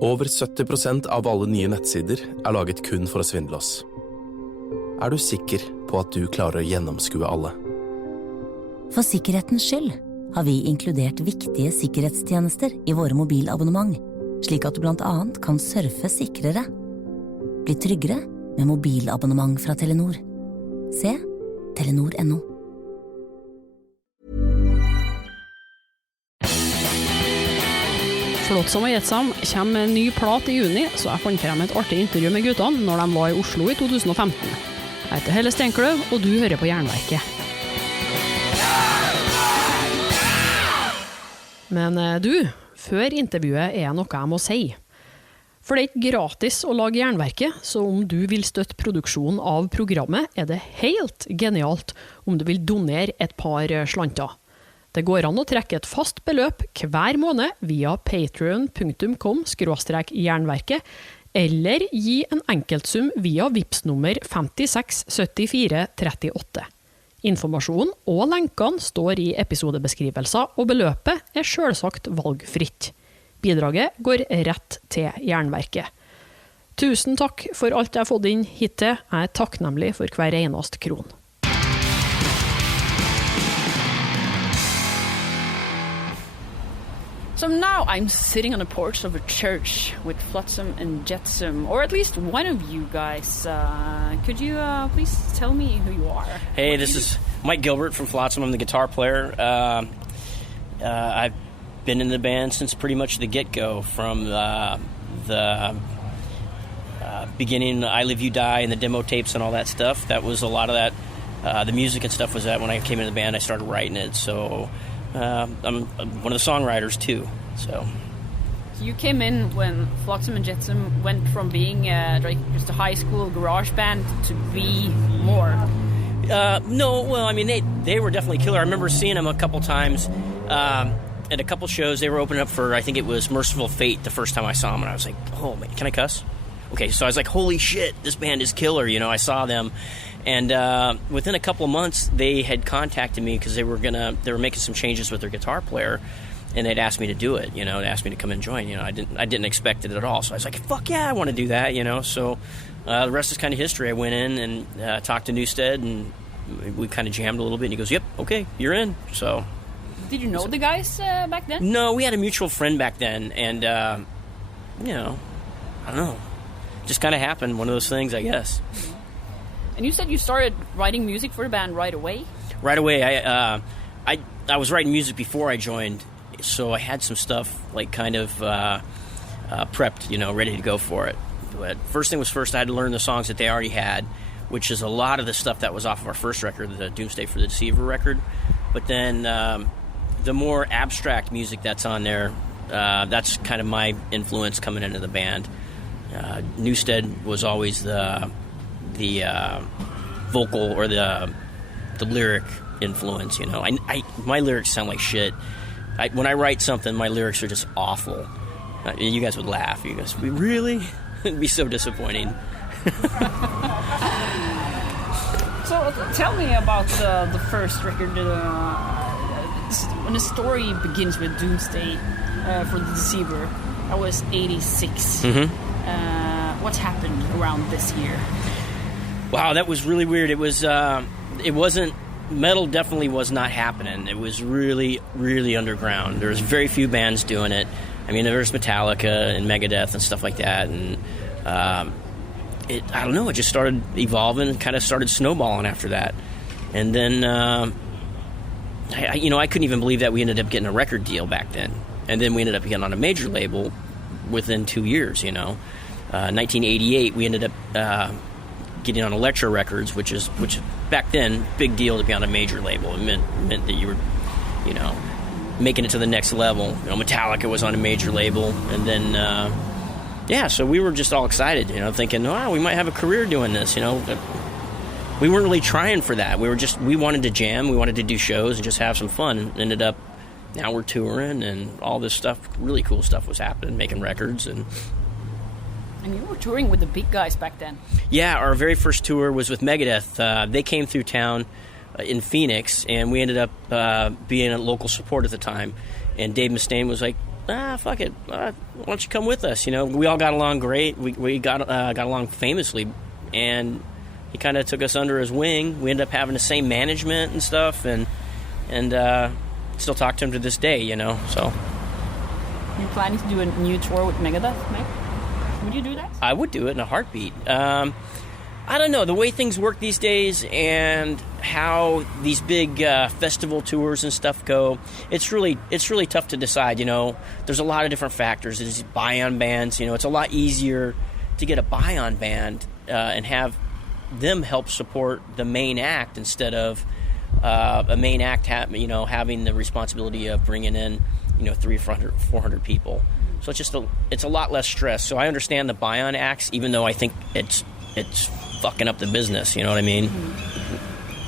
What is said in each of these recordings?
Over 70% av alle nye nettsider laget kun for å svindle oss. Du sikker på at du klarer å gjennomskue alle? For sikkerhetens skyld har vi inkludert viktige sikkerhetstjenester i våre mobilabonnement, slik at du blant annet kan surfe sikrere. Bli tryggere med mobilabonnement fra Telenor. Se telenor.no. Flotsam and Jetsam kommer med en ny plat i juni, så jeg fant frem et artig intervju med guttene når de var i Oslo i 2015. Jeg heter Helle Stenkløv, og du hører på Jernverket. Men du, før intervjuet noe jeg må si. For det ikke gratis å lage Jernverket, så om du vil støtte produksjonen av programmet, det helt genialt om du vil donere et par slanter. Det går an å trekke et fast beløp hver måned via patreon.com/jernverket, eller gi en enkeltsum via Vipps-nummer 567438. Informasjon og lenkene står i episodebeskrivelser, og beløpet selvsagt valgfritt. Bidraget går rett til Jernverket. Tusen takk for alt jeg har fått inn hittil. Jeg takknemlig for hver eneste kron. So now I'm sitting on the porch of a church with Flotsam and Jetsam, or at least one of you guys. Could you please tell me who you are? Hey, this is Mike Gilbert from Flotsam. I'm the guitar player. I've been in the band since pretty much the get-go, from the beginning, I Live, You Die, and the demo tapes and all that stuff. That was a lot of that. The music and stuff was that when I came into the band, I started writing it, so... I'm one of the songwriters too. So you came in when Flotsam and Jetsam went from being just a high school garage band to be more. No, well, I mean they were definitely killer. I remember seeing them a couple times at a couple shows. They were opening up for, I think it was Merciful Fate, the first time I saw them, and I was like, oh man, can I cuss? Okay, so I was like, holy shit, this band is killer. You know, I saw them. And within a couple of months, they had contacted me because they were making some changes with their guitar player, and they'd asked me to do it. You know, they asked me to come and join. You know, I didn't expect it at all. So I was like, fuck yeah, I want to do that. You know, so the rest is kind of history. I went in and talked to Newsted, and we kind of jammed a little bit. And he goes, "Yep, okay, you're in." So. Did you know the guys back then? No, we had a mutual friend back then, and you know, I don't know, just kind of happened. One of those things, I guess. Mm-hmm. And you said you started writing music for the band right away? Right away. I was writing music before I joined, so I had some stuff like kind of prepped, you know, ready to go for it. But first thing was first, I had to learn the songs that they already had, which is a lot of the stuff that was off of our first record, the Doomsday for the Deceiver record. But then the more abstract music that's on there, that's kind of my influence coming into the band. Newsted was always the vocal or the lyric influence, you know. My lyrics sound like shit. When I write something, my lyrics are just awful. You guys would laugh. You guys would be, really? It'd be so disappointing. So tell me about the first record. When the story begins with Doomsday for the Deceiver, that was 86. Mm-hmm. What happened around this year? Wow, that was really weird. It wasn't, metal definitely was not happening. It was really, really underground. There was very few bands doing it. I mean, there was Metallica and Megadeth and stuff like that, and I don't know, it just started evolving and kind of started snowballing after that. And then, I couldn't even believe that we ended up getting a record deal back then. And then we ended up getting on a major label within 2 years, you know. 1988, we ended up getting on Elektra Records, which back then, big deal to be on a major label. It meant that you were, you know, making it to the next level. You know, Metallica was on a major label, and then, so we were just all excited, you know, thinking, wow, we might have a career doing this, you know. But we weren't really trying for that. We wanted to jam, we wanted to do shows and just have some fun, and ended up, now we're touring, and all this stuff, really cool stuff was happening, making records, and you were touring with the big guys back then. Yeah, our very first tour was with Megadeth. They came through town in Phoenix, and we ended up being a local support at the time. And Dave Mustaine was like, fuck it, why don't you come with us? You know, we all got along great. We got along famously, and he kind of took us under his wing. We ended up having the same management and stuff, and still talk to him to this day, you know. So, you planning to do a new tour with Megadeth, Mike? Would you do that? I would do it in a heartbeat. I don't know, the way things work these days and how these big festival tours and stuff go, it's really tough to decide, you know. There's a lot of different factors. There's buy-on bands, you know. It's a lot easier to get a buy-on band and have them help support the main act instead of a main act having the responsibility of bringing in, you know, 300, 400 people. So it's a lot less stress. So I understand the buy-on acts, even though I think it's fucking up the business, you know what I mean?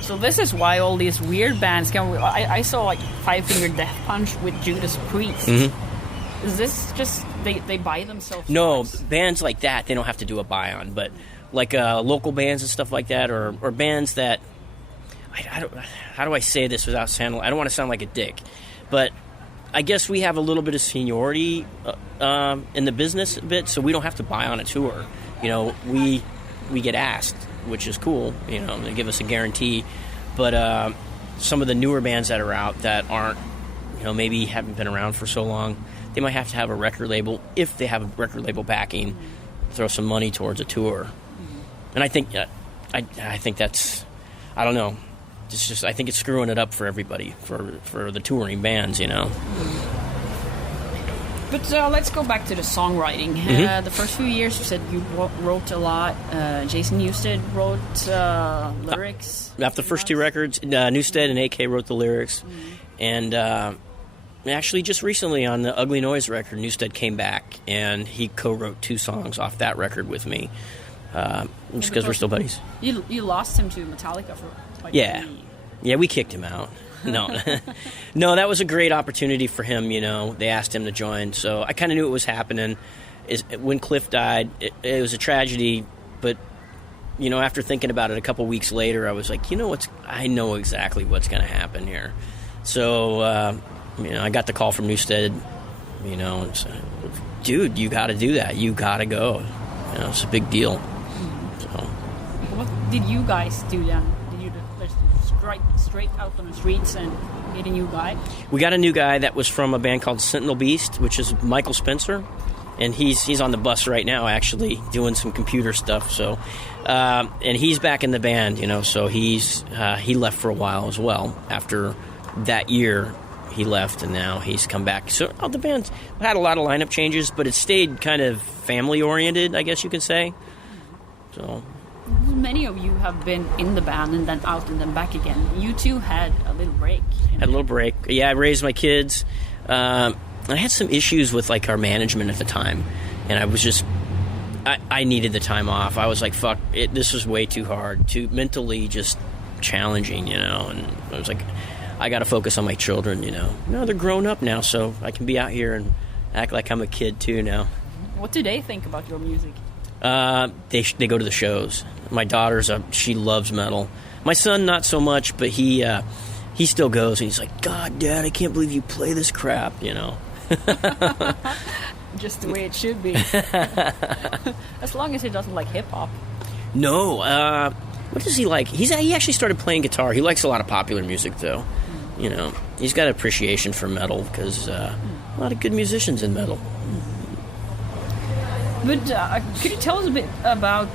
So this is why all these weird bands come. I saw like Five Finger Death Punch with Judas Priest. Mm-hmm. Is this just they buy themselves? No, tours? Bands like that, they don't have to do a buy-on, but like local bands and stuff like that, or bands that I don't. How do I say this without sounding? I don't want to sound like a dick, but I guess we have a little bit of seniority in the business a bit, so we don't have to buy on a tour. You know, we get asked, which is cool. You know, they give us a guarantee. But some of the newer bands that are out that aren't, you know, maybe haven't been around for so long, they might have to have a record label. If they have a record label backing, throw some money towards a tour. And I think I think that's, I don't know. It's just, I think it's screwing it up for everybody, for the touring bands, you know. But let's go back to the songwriting. Mm-hmm. The first few years, you said you wrote a lot. Jason Newsted wrote lyrics. After the first two records, Newsted and AK wrote the lyrics. Mm-hmm. And actually, just recently on the Ugly Noise record, Newsted came back, and he co-wrote 2 songs off that record with me. Just because we're still buddies. You lost him to Metallica for like Yeah, we kicked him out. No, no, that was a great opportunity for him. You know, they asked him to join, so I kind of knew it was happening. When Cliff died, it was a tragedy. But you know, after thinking about it a couple weeks later, I was like, you know what? I know exactly what's going to happen here. So you know, I got the call from Newsted. You know, and said, dude, you got to do that. You got to go. You know, it's a big deal. So, what did you guys do then? Did you straight out on the streets and get a new guy? We got a new guy that was from a band called Sentinel Beast, which is Michael Spencer, and he's on the bus right now, actually doing some computer stuff. So, and he's back in the band, you know. So he left for a while as well. After that year, he left, and now he's come back. So the band's had a lot of lineup changes, but it stayed kind of family oriented, I guess you could say. So. Many of you have been in the band and then out and then back again. You two had a little break. Yeah, I raised my kids. I had some issues with like our management at the time, and I was just, I needed the time off. I was like, fuck it, this was way too hard, too mentally just challenging, you know. And I was like, I got to focus on my children, you know. No, they're grown up now, so I can be out here and act like I'm a kid too now. What do they think about your music? They go to the shows. My daughter's she loves metal. My son not so much, but he still goes, and he's like, God, Dad, I can't believe you play this crap, you know. Just the way it should be. As long as he doesn't like hip hop. No, what does he like? He actually started playing guitar. He likes a lot of popular music, though. You know, he's got appreciation for metal because a lot of good musicians in metal. But could you tell us a bit about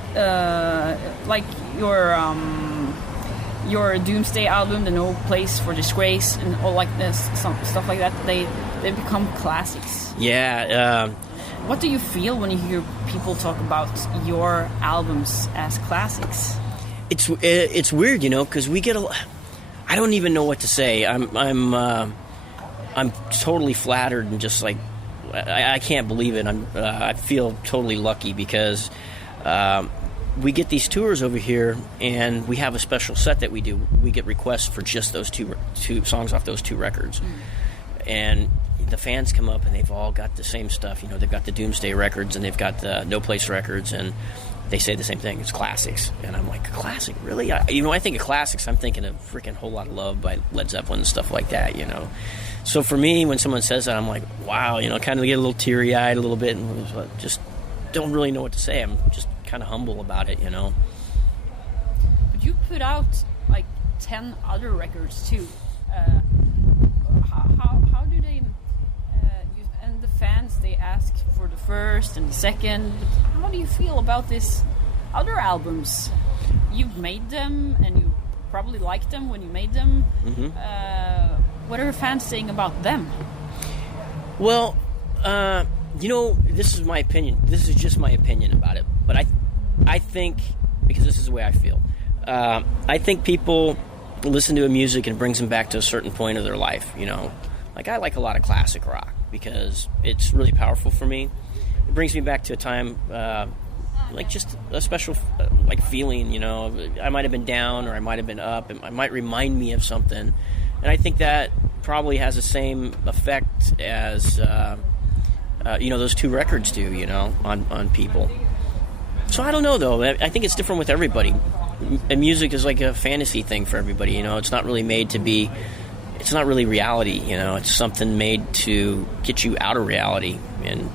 like your Doomsday album, the No Place for Disgrace, and all like this, some stuff like that? They become classics. Yeah. What do you feel when you hear people talk about your albums as classics? It's weird, you know, because we get I don't even know what to say. I'm totally flattered and just like. I can't believe it. I feel totally lucky because we get these tours over here, and we have a special set that we do. We get requests for just those two songs off those 2 records, and the fans come up, and they've all got the same stuff. You know, they've got the Doomsday records, and they've got the No Place records, and they say the same thing. It's classics. And I'm like, classic? Really? I think of classics, I'm thinking of freaking Whole Lot of Love by Led Zeppelin and stuff like that, So for me, when someone says that, I'm like, wow, kind of get a little teary-eyed a little bit and just don't really know what to say. I'm just kind of humble about it, But you put out like 10 other records too. How do they... and the fans, they ask for the first and the second. How do you feel about these other albums? You've made them, and you probably liked them when you made them. Mm-hmm. What are fans saying about them? Well, this is my opinion. This is just my opinion about it. But I think, because this is the way I feel, I think people listen to a music and it brings them back to a certain point of their life, Like, I like a lot of classic rock because it's really powerful for me. It brings me back to a time, like just a special, feeling, I might have been down or I might have been up. It might remind me of something. And I think that probably has the same effect as, those two records do, on people. So I don't know, though. I think it's different with everybody. And music is like a fantasy thing for everybody, It's not really made to be... It's not really reality, It's something made to get you out of reality. And,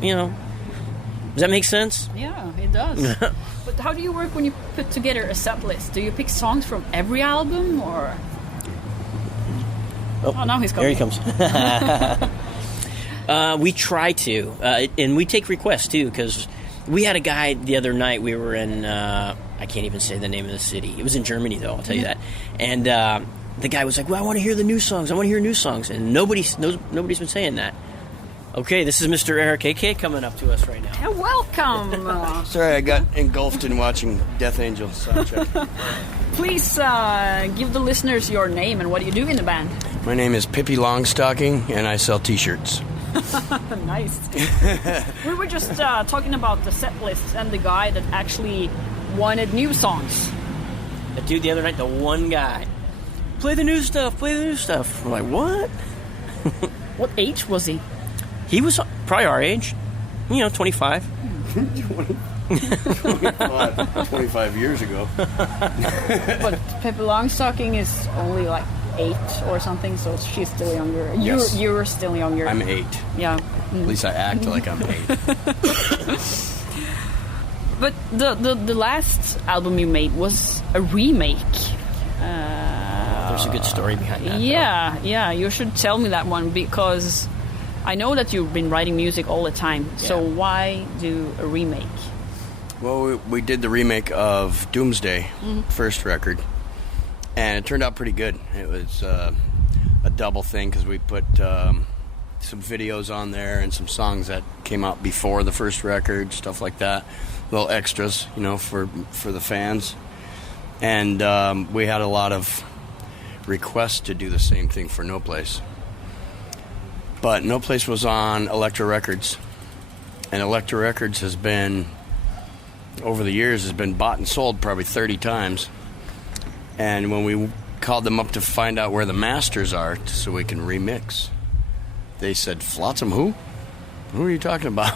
does that make sense? Yeah, it does. But how do you work when you put together a set list? Do you pick songs from every album, or... Oh, now he's coming. There he comes. We try to. And we take requests, too, because we had a guy the other night. We were in... I can't even say the name of the city. It was in Germany, though, I'll tell you that. And... the guy was like, well, I want to hear the new songs. I want to hear new songs. And nobody's been saying that. Okay, this is Mr. Eric AK coming up to us right now. Yeah, welcome. Sorry, I got engulfed in watching Death Angel soundtrack. Please give the listeners your name and what you do in the band. My name is Pippi Longstocking, and I sell T-shirts. Nice. We were just talking about the set lists and the guy that actually wanted new songs. The dude the other night, the one guy. Play the new stuff. I'm like, what? What age was he? He was probably our age. 25. 25 years ago. But Pippi Longstocking is only like 8 or something, so she's still younger. Yes. You're still younger. I'm 8. Yeah. At least I act like I'm 8. But the last album you made was a remake. There's a good story behind that. Yeah, you should tell me that one, because I know that you've been writing music all the time. Yeah. So why do a remake? Well, we did the remake of Doomsday, first record, and it turned out pretty good. It was a double thing because we put some videos on there and some songs that came out before the first record, stuff like that, little extras, for the fans. And we had a lot of requests to do the same thing for No Place. But No Place was on Elektra Records. And Elektra Records has been, over the years, has been bought and sold probably 30 times. And when we called them up to find out where the masters are so we can remix, they said, Flotsam who? Who are you talking about?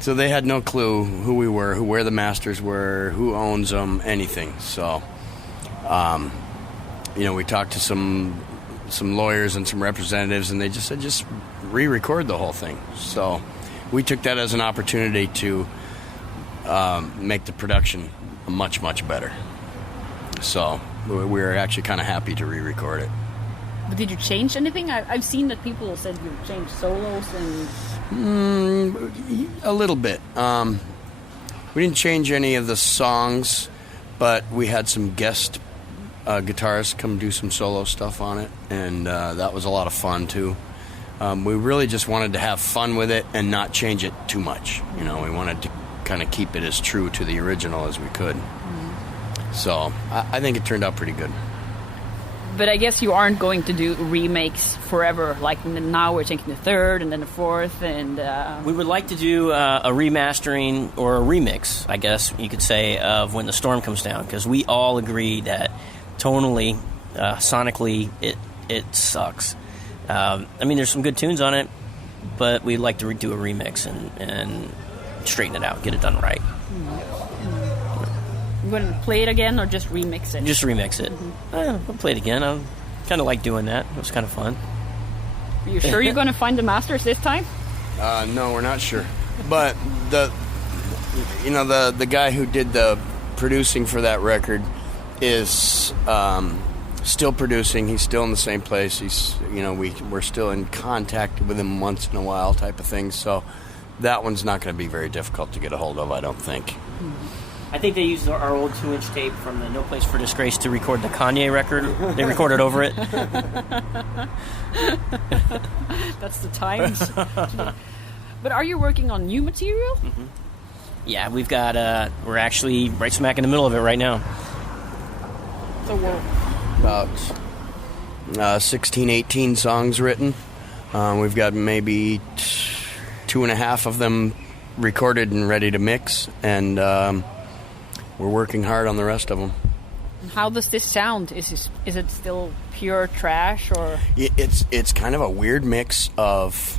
So they had no clue who we were, where the masters were, who owns them, anything. So, we talked to some lawyers and some representatives, and they just said, just re-record the whole thing. So we took that as an opportunity to make the production much, much better. So we were actually kind of happy to re-record it. But did you change anything? I've seen that people said you changed solos and... A little bit. We didn't change any of the songs, but we had some guest guitarists come do some solo stuff on it, and that was a lot of fun too. We really just wanted to have fun with it and not change it too much. We wanted to kind of keep it as true to the original as we could. So I think it turned out pretty good. But I guess you aren't going to do remakes forever. Like now we're taking the third and then the fourth. And we would like to do a remastering or a remix, I guess you could say, of When the Storm Comes Down. Because we all agree that tonally, sonically, it sucks. There's some good tunes on it, but we'd like to do a remix and straighten it out, get it done right. You going to play it again or just remix it? Just remix it. I'll play it again. I kind of like doing that. It was kind of fun. Are you sure you're going to find the masters this time? No, we're not sure. But the guy who did the producing for that record is still producing. He's still in the same place. He's, we're still in contact with him once in a while, type of thing. So that one's not going to be very difficult to get a hold of, I don't think. I think they used our old 2-inch tape from the No Place for Disgrace to record the Kanye record. They recorded over it. That's the times. But are you working on new material? Mm-hmm. Yeah, we've got, we're actually right smack in the middle of it right now. So we're about 16, 18 songs written. We've got maybe 2.5 of them recorded and ready to mix, and we're working hard on the rest of them. How does this sound? Is it still pure trash, or? It's kind of a weird mix of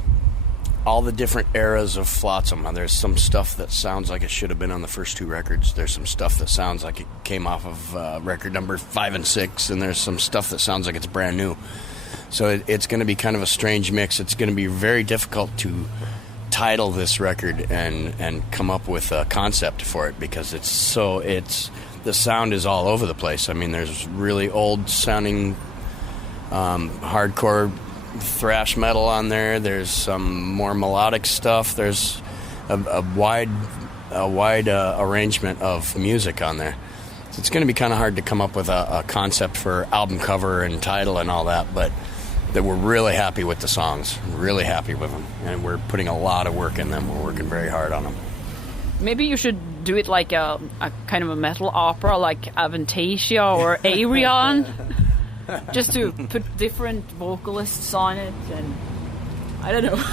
all the different eras of Flotsam. There's some stuff that sounds like it should have been on the first 2 records. There's some stuff that sounds like it came off of record number 5 and 6, and there's some stuff that sounds like it's brand new. So it's going to be kind of a strange mix. It's going to be very difficult to title this record and come up with a concept for it, because the sound is all over the place. I mean, there's really old sounding hardcore thrash metal on there. There's some more melodic stuff. There's a wide arrangement of music on there. So it's going to be kind of hard to come up with a concept for album cover and title and all that, but that we're really happy with the songs, really happy with them, and we're putting a lot of work in them. We're working very hard on them. Maybe you should do it like a kind of a metal opera, like Avantasia or Arion, just to put different vocalists on it, and I don't know.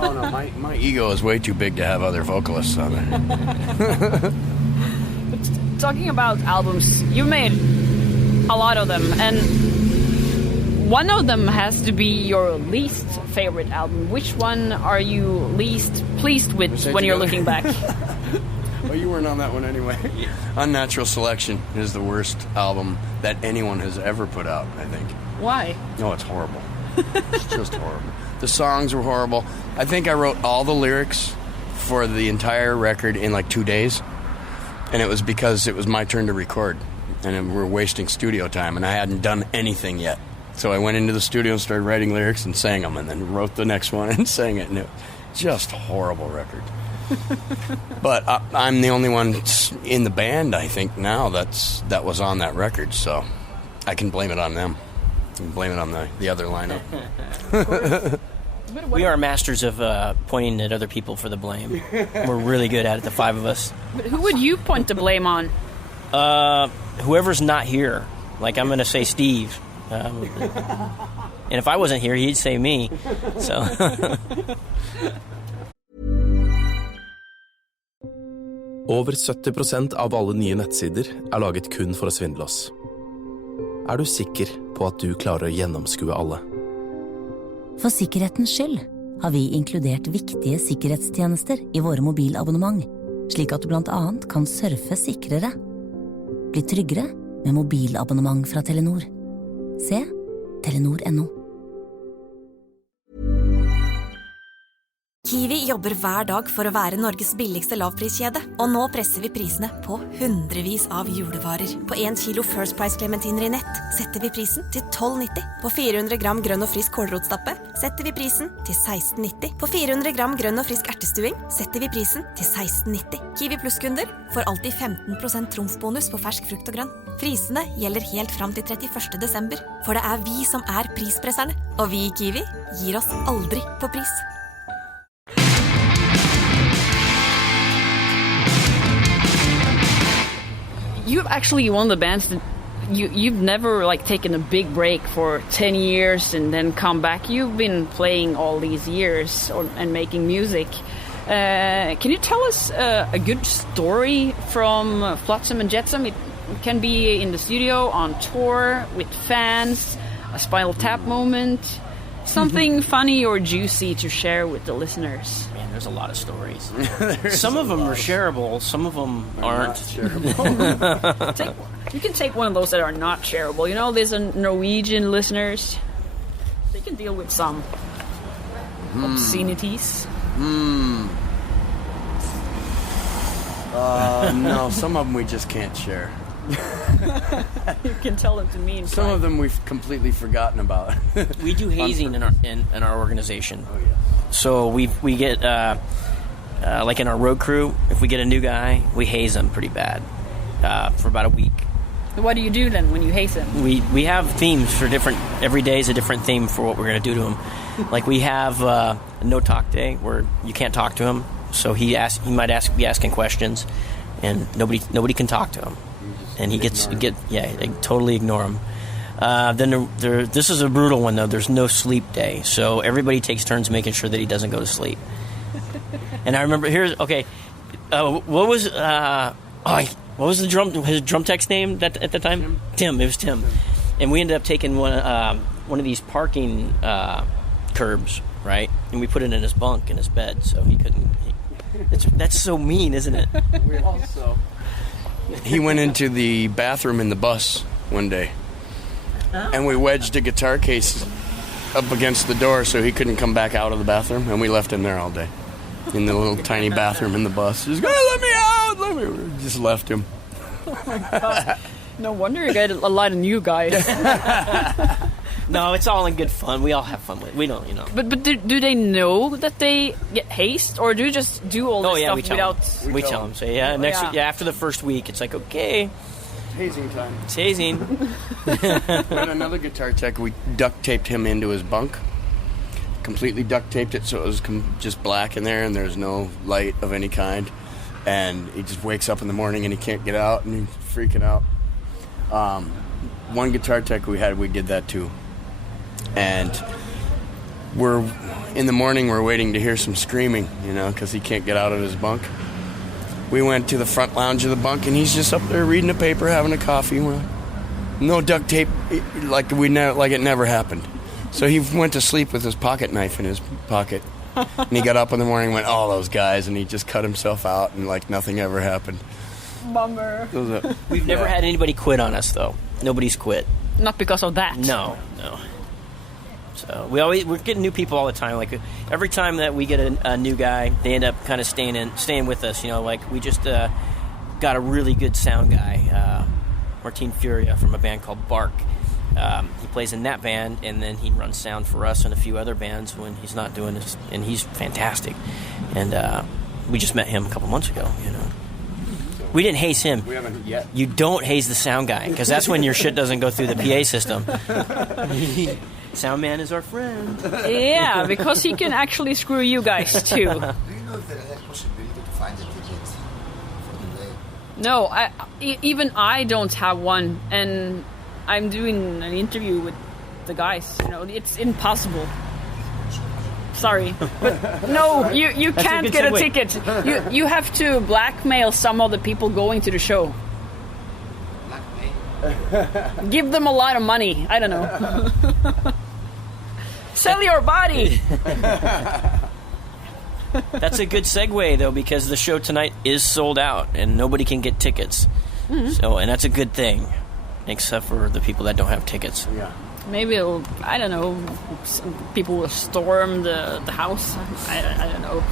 Oh no, my ego is way too big to have other vocalists on there. But talking about albums, you've made a lot of them, and one of them has to be your least favorite album. Which one are you least pleased with when you're looking back? Well, you weren't on that one anyway. Unnatural Selection is the worst album that anyone has ever put out, I think. Why? No, it's horrible. It's just horrible. The songs were horrible. I think I wrote all the lyrics for the entire record in like 2 days. And it was because it was my turn to record. And we were wasting studio time, and I hadn't done anything yet. So I went into the studio and started writing lyrics and sang them, and then wrote the next one and sang it. And it was just a horrible record. But I'm the only one in the band, I think, now that was on that record. So I can blame it on them. I can blame it on the other lineup. We are masters of pointing at other people for the blame. We're really good at it, the 5 of us. But who would you point the blame on? Whoever's not here. Like, I'm going to say Steve. And if I wasn't here, he'd say me. So. Over 70% av alle nye nettsider er laget kun for å svindle oss. Er du sikker på at du klarer å gjennomskue alle? For sikkerhetens skyld har vi inkludert viktige sikkerhetstjenester i våre mobilabonnement, slik at du blant annet kan surfe sikrere. Bli tryggere med mobilabonnement fra Telenor. Se Telenor.no. Kiwi jobber hver dag for å være Norges billigste lavpriskjede, og nå presser vi prisene på hundrevis av julevarer. På 1 kilo First Price Clementiner i nett setter vi prisen til 12,90. På 400 gram grønn og frisk kålrotstappe setter vi prisen til 16,90. På 400 gram grønn og frisk ertestuing setter vi prisen til 16,90. Kiwi Plus-kunder får alltid 15% trumfbonus på fersk frukt og grønn. Prisene gjelder helt fram til 31. desember, for det er vi som er prispresserne, og vi i Kiwi gir oss aldri på pris. You've actually one of the bands that you've never like taken a big break for 10 years and then come back. You've been playing all these years and making music. Can you tell us a good story from Flotsam and Jetsam? It can be in the studio, on tour, with fans, a Spinal Tap moment, Something funny or juicy to share with the listeners. Man, there's a lot of stories. Some of them are shareable, some of them aren't. Shareable. You can take one of those that are not shareable. You know, there's a Norwegian listeners. They can deal with some obscenities. No, some of them we just can't share. You can tell them to me. Some of them we've completely forgotten about. We do hazing in our organization. Oh yeah. So we get like in our road crew, if we get a new guy, we haze him pretty bad for about a week. What do you do then when you haze him? We have themes for different. Every day is a different theme for what we're going to do to him. Like we have a no talk day where you can't talk to him, so he might be asking questions, and nobody can talk to him, and he they totally ignore him. Then this is a brutal one though. There's no sleep day, so everybody takes turns making sure that he doesn't go to sleep. And I remember what was his drum tech's name at the time? Tim. It was Tim. And we ended up taking one of these parking curbs, right? And we put it in his bunk in his bed, so he couldn't. That's so mean, isn't it? He went into the bathroom in the bus one day, and we wedged a guitar case up against the door so he couldn't come back out of the bathroom, and we left him there all day in the little tiny bathroom in the bus. Just go, let me out, just left him. Oh my God. No wonder you get a lot of new guys. No, it's all in good fun. We all have fun with it. We don't, you know. But do they know that they get hazed, or do you just do all this stuff without... We tell them. So after the first week, it's like, okay. Hazing time. It's hazing. We had another guitar tech, we duct taped him into his bunk. Completely duct taped it so it was just black in there and there's no light of any kind. And he just wakes up in the morning and he can't get out and he's freaking out. One guitar tech we did that too. And in the morning we're waiting to hear some screaming, you know, because he can't get out of his bunk. We went to the front lounge of the bunk and he's just up there reading a paper, having a coffee. No duct tape, like it never happened. So he went to sleep with his pocket knife in his pocket. And he got up in the morning and went, all those guys, and he just cut himself out and like nothing ever happened. Bummer. We've never had anybody quit on us though. Nobody's quit. Not because of that. No. So we're getting new people all the time. Like every time that we get a new guy, they end up kind of staying with us. You know, like we just got a really good sound guy, Martin Furia from a band called Bark. He plays in that band, and then he runs sound for us and a few other bands when he's not doing this, and he's fantastic. And we just met him a couple months ago. You know, we didn't haze him. We haven't yet. You don't haze the sound guy because that's when your shit doesn't go through the PA system. Sound man is our friend. Yeah, because he can actually screw you guys too. Do you know if there is a possibility to find a ticket for the day? No, even I don't have one, and I'm doing an interview with the guys. You know, it's impossible. Sorry, but no, you can't get a ticket. You have to blackmail some of the people going to the show. Blackmail? Give them a lot of money. I don't know. Sell your body. That's a good segue though, because the show tonight is sold out and nobody can get tickets. Mm-hmm. So, and that's a good thing, except for the people that don't have tickets. Yeah. Maybe I don't know. Some people will storm the house. I don't know.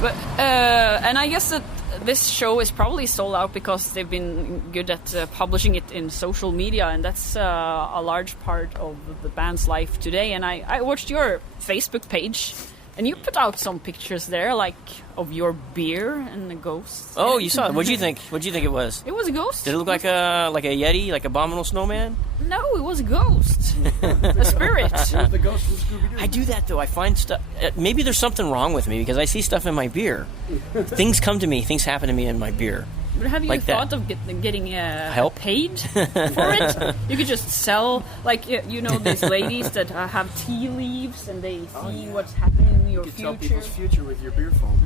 But and I guess that this show is probably sold out because they've been good at publishing it in social media, and that's a large part of the band's life today. And I watched your Facebook page, and you put out some pictures there, like of your beer and the ghost. Oh, you saw it. What'd you think? What'd you think it was? It was a ghost. Did it look like a Yeti, like Abominable Snowman? No, it was a ghost. A spirit. The ghost from Scooby-Doo. I do that though. I find stuff. Maybe there's something wrong with me because I see stuff in my beer. Things come to me. Things happen to me in my beer. But have you like thought that. of getting help paid for it? You could just sell, like you know, these ladies that have tea leaves and they see what's happening in your You future. tell people's future with your beer foam.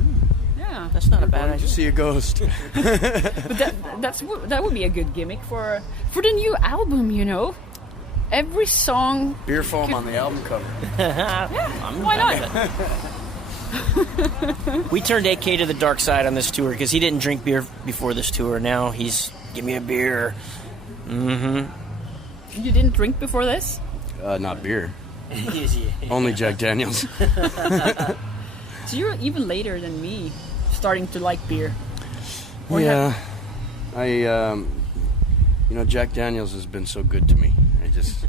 Yeah, That's not a bad Going idea. to see a ghost. but that would be a good gimmick for the new album, you know. every song. Beer foam on the album cover. Why not? We turned AK to the dark side on this tour because he didn't drink beer before this tour. Now he's, give me a beer. You didn't drink before this? Not beer. Only Jack Daniels. So you're even later than me, starting to like beer. Yeah. Jack Daniels has been so good to me. I just...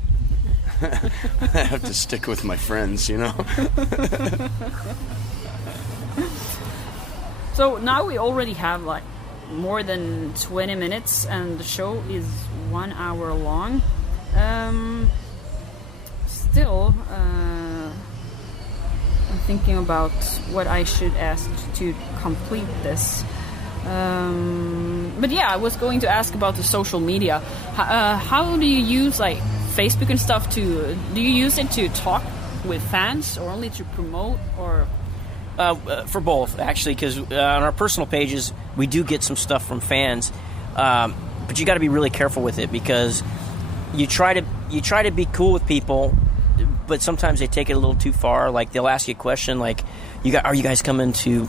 I have to stick with my friends, you know? So now we already have like more than 20 minutes and the show is 1 hour long. Still, I'm thinking about what I should ask to complete this. But yeah, I was going to ask about the social media. How do you use like Facebook and stuff do you use it to talk with fans or only to promote or? For both, actually, because on our personal pages, we do get some stuff from fans, but you got to be really careful with it because you try to be cool with people, but sometimes they take it a little too far. Like they'll ask you a question, like, "Are you guys coming to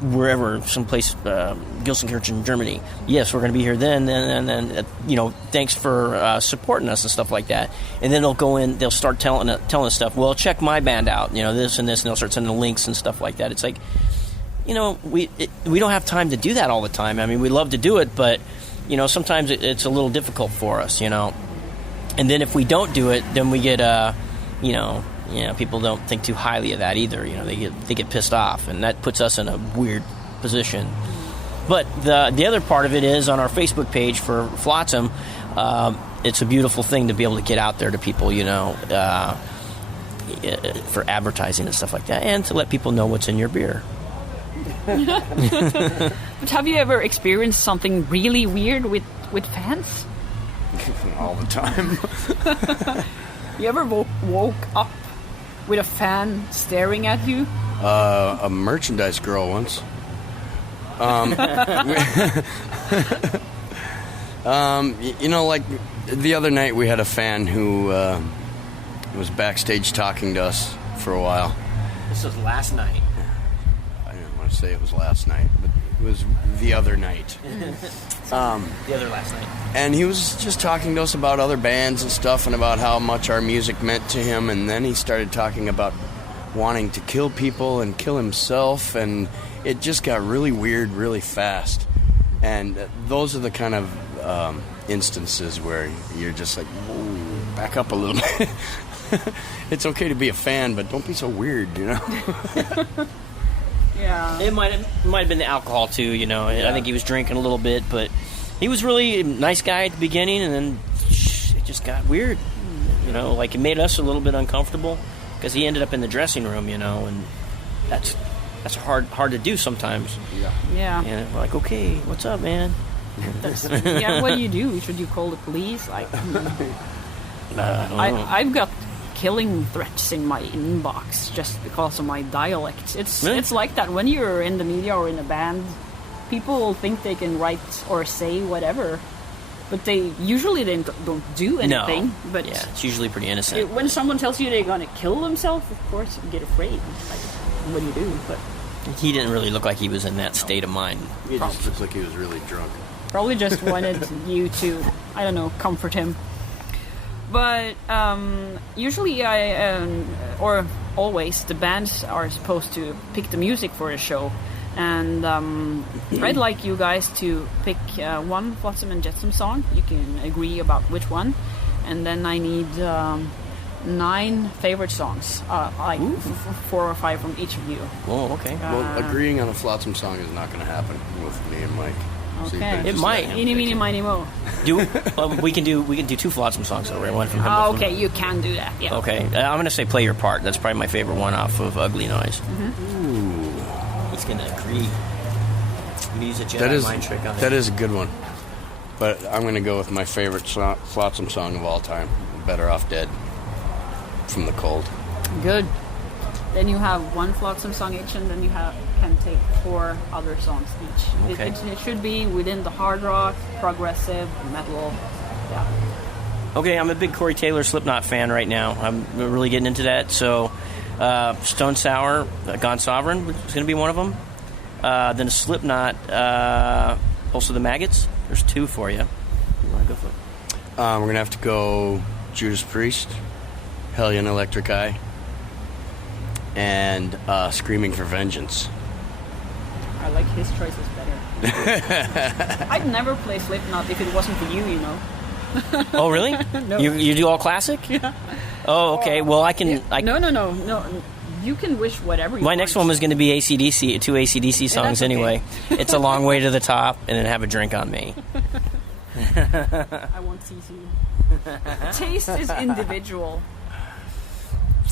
wherever, someplace, Gelsenkirchen, Germany?" Yes, we're going to be here then. Thanks for supporting us and stuff like that. And then they'll go in, they'll start telling us stuff. Well, check my band out, this and this, and they'll start sending links and stuff like that. It's like, we don't have time to do that all the time. I mean, we love to do it, but sometimes it's a little difficult for us, And then if we don't do it, then we get people don't think too highly of that either. They get pissed off, and that puts us in a weird position. But the other part of it is on our Facebook page for Flotsam. It's a beautiful thing to be able to get out there to people, for advertising and stuff like that, and to let people know what's in your beer. But have you ever experienced something really weird with fans? All the time. You ever woke up with a fan staring at you? A merchandise girl once. Like the other night we had a fan who was backstage talking to us for a while. This was last night. I didn't want to say it was last night, but it was the other night. The other last night. And he was just talking to us about other bands and stuff and about how much our music meant to him, and then he started talking about wanting to kill people and kill himself, and it just got really weird really fast. And those are the kind of instances where you're just like, whoa, back up a little bit. It's okay to be a fan, but don't be so weird, Yeah. It might have been the alcohol too, Yeah. I think he was drinking a little bit, but he was really a nice guy at the beginning, and then it just got weird. Like it made us a little bit uncomfortable because he ended up in the dressing room, and that's hard to do sometimes. Yeah. And we're like, okay, what's up, man? Yeah. What do you do? Should you call the police? Like, I've got killing threats in my inbox just because of my dialect. It's like that when you're in the media or in a band. People think they can write or say whatever, but they usually don't do anything. No. But yeah, it's usually pretty innocent. When someone tells you they're gonna kill themselves, of course you get afraid. It's like, what do you do? But he didn't really look like he was in that state of mind. He just looked like he was really drunk. Probably just wanted you to, I don't know, comfort him. But usually or always, the bands are supposed to pick the music for a show. And I'd like you guys to pick one Flotsam and Jetsam song. You can agree about which one. And then I need 9 favorite songs, 4 or 5 from each of you. Oh, okay. Well, agreeing on a Flotsam song is not going to happen with me and Mike. Okay. It might. Eeny, meeny, miny, mo. We can do 2 Flotsam songs. So one from him. Okay, you can do that. Yeah. Okay, I'm going to say "Play Your Part." That's probably my favorite one off of Ugly Noise. Ooh. He's going to agree. Use a Jedi mind trick on it. That is a good one. But I'm going to go with my favorite Flotsam song of all time, "Better Off Dead," from The Cold. Good. Then you have 1 Flotsam song each, and then you can take 4 other songs each. Okay. It should be within the hard rock, progressive, metal. Yeah. Okay, I'm a big Corey Taylor Slipknot fan right now. I'm really getting into that. So, Stone Sour, Gone Sovereign is going to be one of them. Then a Slipknot, also the Maggots. There's two for you. You want to go for it? We're going to have to go Judas Priest, Hellion Electric Eye, and Screaming for Vengeance. I like his choices better. I'd never play Slipknot if it wasn't for you, you know. Oh, really? No. You do all classic? Yeah. Oh, okay. Well, I can... No. You can wish whatever you want. My next one was going to be AC/DC, two AC/DC songs anyway. It's a long way to the top, and then have a drink on me. I won't tease you. Taste is individual.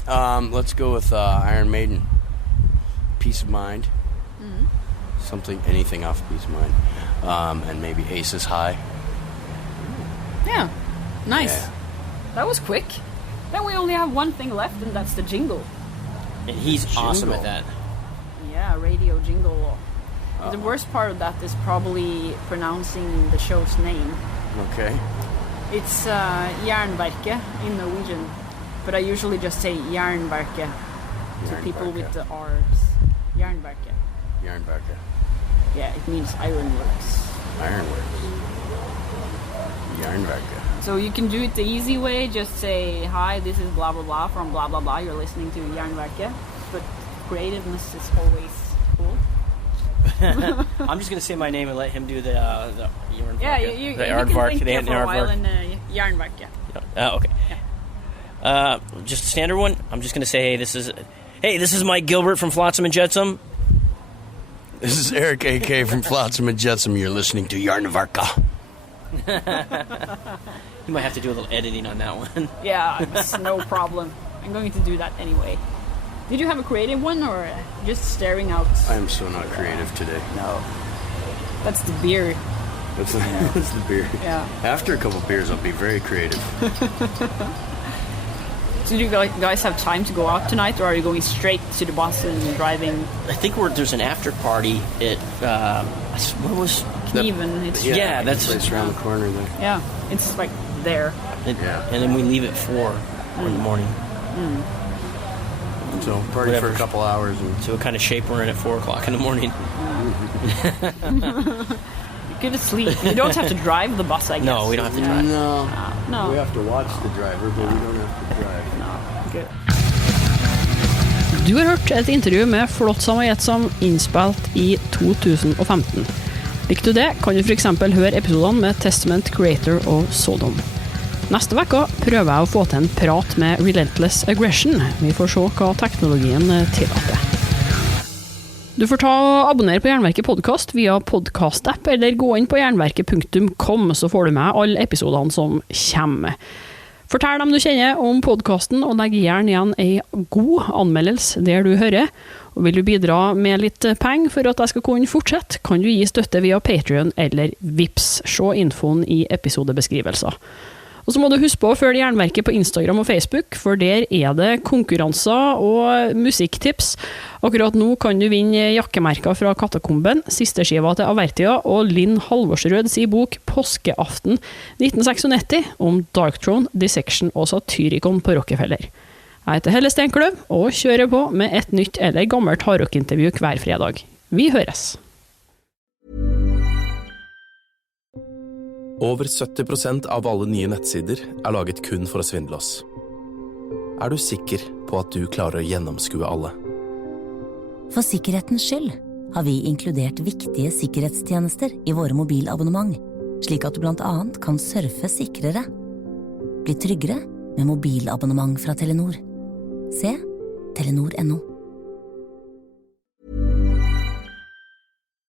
Let's go with Iron Maiden. Peace of Mind. Mm-hmm. Anything off Peace of Mind. And maybe Aces High. Yeah, nice. Yeah. That was quick. Then we only have one thing left, and that's the jingle. And he's awesome at that. Yeah, radio jingle. The worst part of that is probably pronouncing the show's name. Okay. It's Jernverket in Norwegian, but I usually just say Jernverket to people with the R's. Jernverket. Jernverket. Yeah, it means ironworks. Ironworks. Jernverket. So you can do it the easy way, just say, hi, this is blah blah blah from blah blah blah, you're listening to Jernverket. But creativeness is always cool. I'm just going to say my name and let him do the Jernverket. Yeah, you can think there for a while and Jernverket. Okay. Yeah. Just a standard one. I'm just going to say, hey, this is Mike Gilbert from Flotsam and Jetsam. This is Eric A.K. from Flotsam and Jetsam. You're listening to Jernverket. You might have to do a little editing on that one. Yeah, it's no problem. I'm going to do that anyway. Did you have a creative one or just staring out? I am so not creative today. No. That's the beer. That's the beer. Yeah. After a couple beers, I'll be very creative. So do you guys have time to go out tonight, or are you going straight to the bus and driving? I think there's an after party at what was Kniven. Yeah, that's place around the corner there. Yeah, it's like there. And then we leave at 4 in the morning. So party for a couple hours. And so what kind of shape we're in at 4 o'clock in the morning? Good to sleep. You don't have to drive the bus, I guess. No, we don't have to drive. No. We have to watch the driver, but we don't have to drive. No, good. Du har hørt et intervju med Flotsam and Jetsam innspilt i 2015. Likte du det, kan du for eksempel høre episodene med Testament, Creator og Sodom. Neste vekka prøver jeg å få til en prat med Relentless Aggression. Vi får se hva teknologien tillater. Du får ta og abonnere på Jernverket podcast via podcast-app, eller gå inn på jernverket.com, så får du med alle episodene som kommer. Fortell dem du kjenner om podcasten, og legg gjerne igjen en god anmeldelse der du hører. Og vil du bidra med litt penger for at jeg skal kunne fortsette, kan du gi støtte via Patreon eller Vips. Se infoen i episodebeskrivelser. Og så må du huske på å følge Jernverket på Instagram og Facebook, for der det konkurranser og musikktips. Akkurat nå kan du vinne jakkemerker fra Katakomben, siste skiva til Avertia og Linn Halvorsrød sin bok Påskeaften 1996 om Darkthrone, Dissection og Satyricon på Rockefeller. Jeg heter Helle Stenkløv og kjører på med et nytt eller gammelt hardrock-intervju hver fredag. Vi høres! Over 70% av alle nye nettsider laget kun for å svindle oss. Du sikker på at du klarer å gjennomskue alle? For sikkerhetens skyld har vi inkludert viktige sikkerhetstjenester i våre mobilabonnement, slik at du blant annet kan surfe sikrere. Bli tryggere med mobilabonnement fra Telenor. Se Telenor.no.